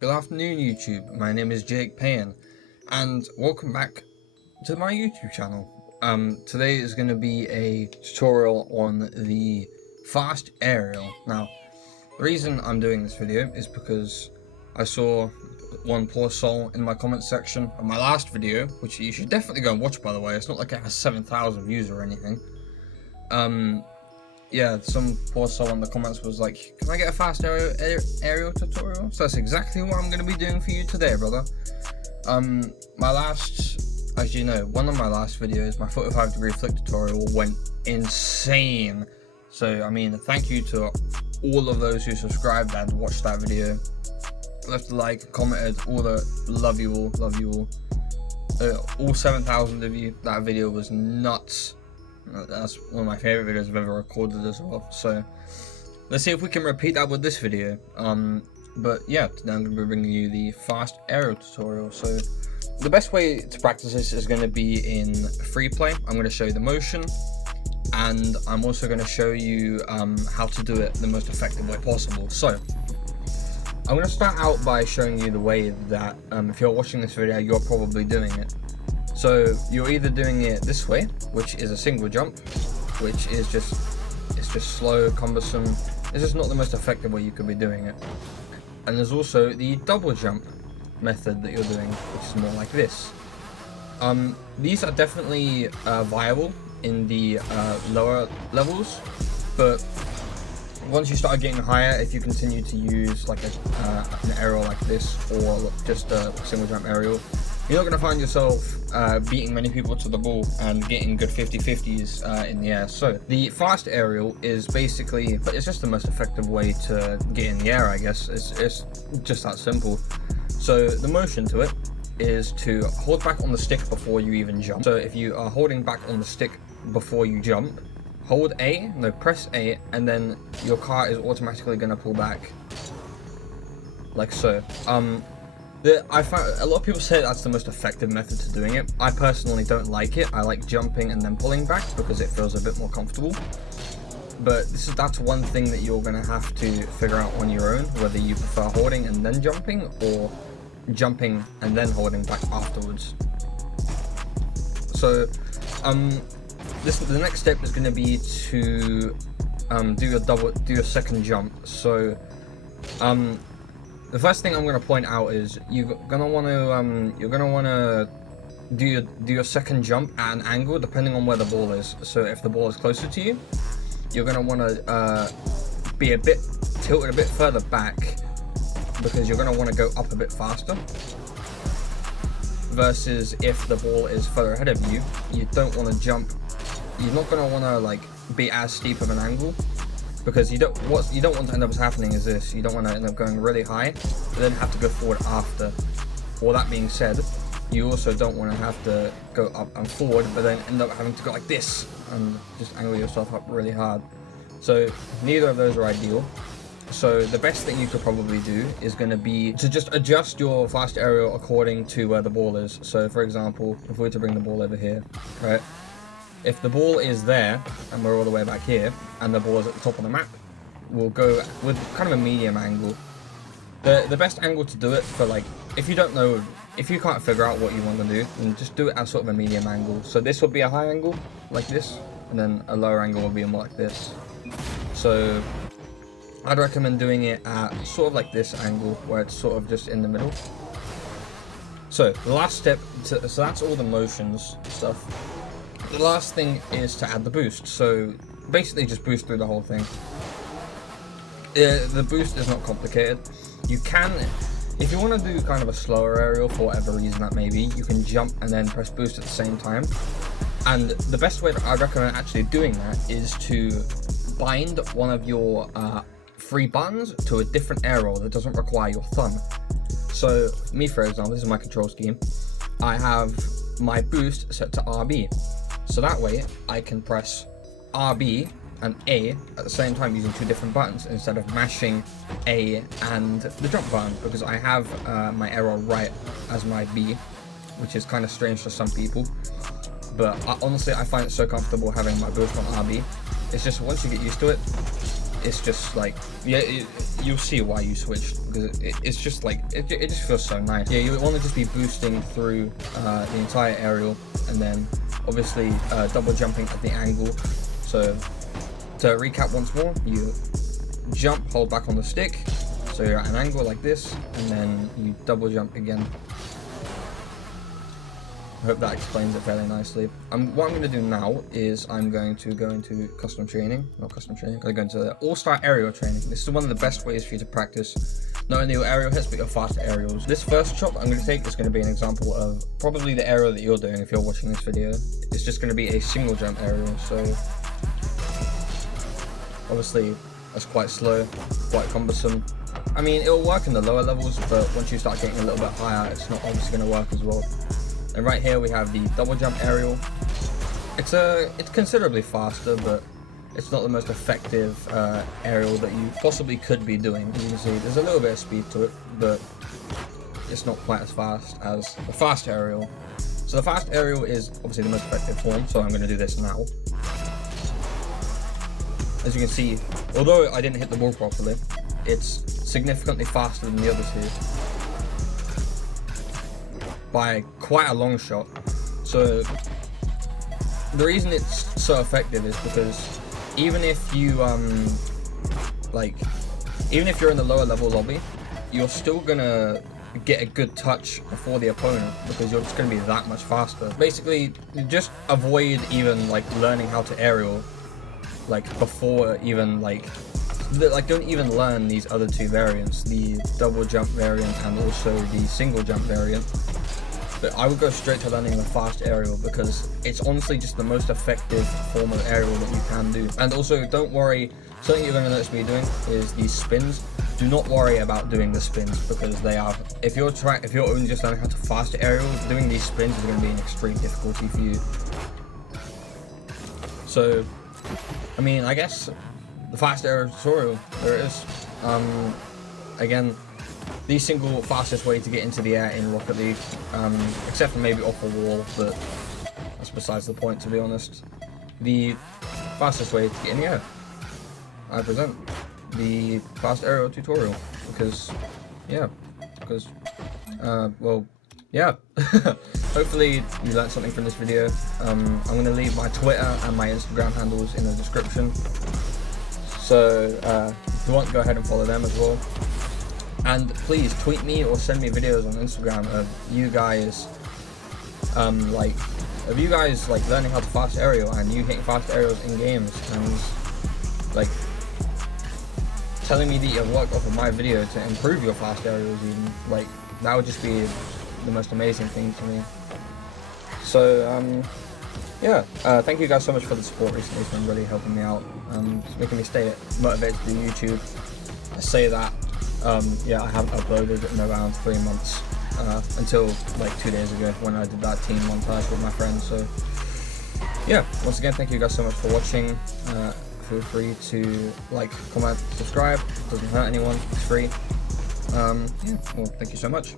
Good afternoon, YouTube. My name is Jake Payne, and welcome back to my YouTube channel. Today is going to be a tutorial on the fast aerial. Now, the reason I'm doing this video is because I saw one poor soul in my comment section of my last video, which you should definitely go and watch, by the way. It's not like it has 7,000 views or anything. Yeah, some poor soul in the comments was like, can I get a fast aerial tutorial? So that's exactly what I'm going to be doing for you today, brother. My last, as you know, one of my last videos, my 45-degree flick tutorial, went insane. So, I mean, thank you to all of those who subscribed and watched that video. Left a like, commented, all the love you all. All 7,000 of you, that video was nuts. That's one of my favorite videos I've ever recorded as well. So let's see if we can repeat that with this video. But yeah, today I'm going to be bringing you the fast aerial tutorial. So the best way to practice this is going to be in free play. I'm going to show you the motion, and I'm also going to show you how to do it the most effective way possible. So I'm going to start out by showing you the way that if you're watching this video, you're probably doing it. So you're either doing it this way, which is a single jump, which is just slow, cumbersome. It's just not the most effective way you could be doing it. And there's also the double jump method that you're doing, which is more like this. These are definitely viable in the lower levels, but once you start getting higher, if you continue to use like an aerial like this, or just a single jump aerial, you're not going to find yourself beating many people to the ball and getting good 50-50s in the air. So the fast aerial is basically, but it's just the most effective way to get in the air, I guess. It's just that simple. So the motion to it is to hold back on the stick before you even jump. So if you are holding back on the stick before you jump, press A, and then your car is automatically going to pull back like so. I find a lot of people say that's the most effective method to doing it. I personally don't like it. I like jumping and then pulling back because it feels a bit more comfortable. But that's one thing that you're going to have to figure out on your own, whether you prefer holding and then jumping, or jumping and then holding back afterwards. So the next step is going to be to do your second jump. So the first thing I'm going to point out is you're going to want to do your second jump at an angle depending on where the ball is. So if the ball is closer to you, you're going to want to be tilted a bit further back, because you're going to want to go up a bit faster. Versus if the ball is further ahead of you, you don't want to jump. You're not going to want to like be as steep of an angle. Because what you don't want to end up happening is this: you don't want to end up going really high, but then have to go forward after. All that being said, you also don't want to have to go up and forward, but then end up having to go like this and just angle yourself up really hard. So neither of those are ideal. So the best thing you could probably do is going to be to just adjust your fast aerial according to where the ball is. So for example, if we were to bring the ball over here, right? If the ball is there, and we're all the way back here, and the ball is at the top of the map, we'll go with kind of a medium angle. The best angle to do it for, like, if you can't figure out what you want to do, then just do it at sort of a medium angle. So this would be a high angle, like this, and then a lower angle would be more like this. So I'd recommend doing it at sort of like this angle, where it's sort of just in the middle. So the last step, so that's all the motions stuff. The last thing is to add the boost. So basically just boost through the whole thing. The boost is not complicated. You can, if you want to do kind of a slower aerial for whatever reason that may be, you can jump and then press boost at the same time. And the best way that I recommend actually doing that is to bind one of your free buttons to a different aerial that doesn't require your thumb. So me, for example, this is my control scheme. I have my boost set to RB. So that way I can press RB and A at the same time using two different buttons instead of mashing A and the jump button, because I have my arrow right as my B, which is kind of strange to some people. But honestly, I find it so comfortable having my boost on RB. It's just once you get used to it, it's just like, yeah, you'll see why you switched, because it's just like, it just feels so nice. Yeah, you want to just be boosting through the entire aerial, and then obviously double jumping at the angle. So to recap once more, you jump, hold back on the stick, so you're at an angle like this, and then you double jump again. I hope that explains it fairly nicely. What I'm going to do now is I'm going to go into custom training, not custom training, I'm going to go into all-star aerial training. This is one of the best ways for you to practice not only your aerial hits, but your fast aerials. This first shot I'm going to take is going to be an example of probably the aerial that you're doing if you're watching this video. It's just going to be a single jump aerial, so obviously that's quite slow, quite cumbersome. I mean, it'll work in the lower levels, but once you start getting a little bit higher, it's not obviously going to work as well. And right here we have the double jump aerial. It's considerably faster, but it's not the most effective aerial that you possibly could be doing. As you can see, there's a little bit of speed to it, but it's not quite as fast as the fast aerial. So the fast aerial is obviously the most effective form, so I'm going to do this now. As you can see, although I didn't hit the wall properly, it's significantly faster than the other two by quite a long shot. So the reason it's so effective is because even if you even if you're in the lower level lobby, you're still gonna get a good touch before the opponent, because you're just gonna be that much faster. Basically, just avoid even like learning how to aerial before even don't even learn these other two variants, the double jump variant and also the single jump variant. But I would go straight to learning the fast aerial, because it's honestly just the most effective form of aerial that you can do. And also, don't worry, something you're going to notice me doing is these spins. Do not worry about doing the spins, because they are, if you're only just learning how to fast aerial, doing these spins is going to be an extreme difficulty for you. So, I mean, I guess the fast aerial tutorial, there it is. Again, the single fastest way to get into the air in Rocket League, except for maybe off a wall, but that's besides the point, to be honest. The fastest way to get in the air, I present the fast aerial tutorial, because well, yeah. Hopefully you learned something from this video. I'm going to leave my Twitter and my Instagram handles in the description, so if you want to go ahead and follow them as well. And please tweet me or send me videos on Instagram of you guys learning how to fast aerial and you hitting fast aerials in games, and telling me that you've worked off of my video to improve your fast aerials even. That would just be the most amazing thing to me. So yeah, thank you guys so much for the support recently. It's been really helping me out. It's making me stay motivated to do YouTube. I say that yeah, I haven't uploaded in around 3 months, until 2 days ago when I did that team montage with my friends. So yeah, once again, thank you guys so much for watching. Feel free to like, comment, subscribe. It doesn't hurt anyone, it's free. Yeah, well, thank you so much.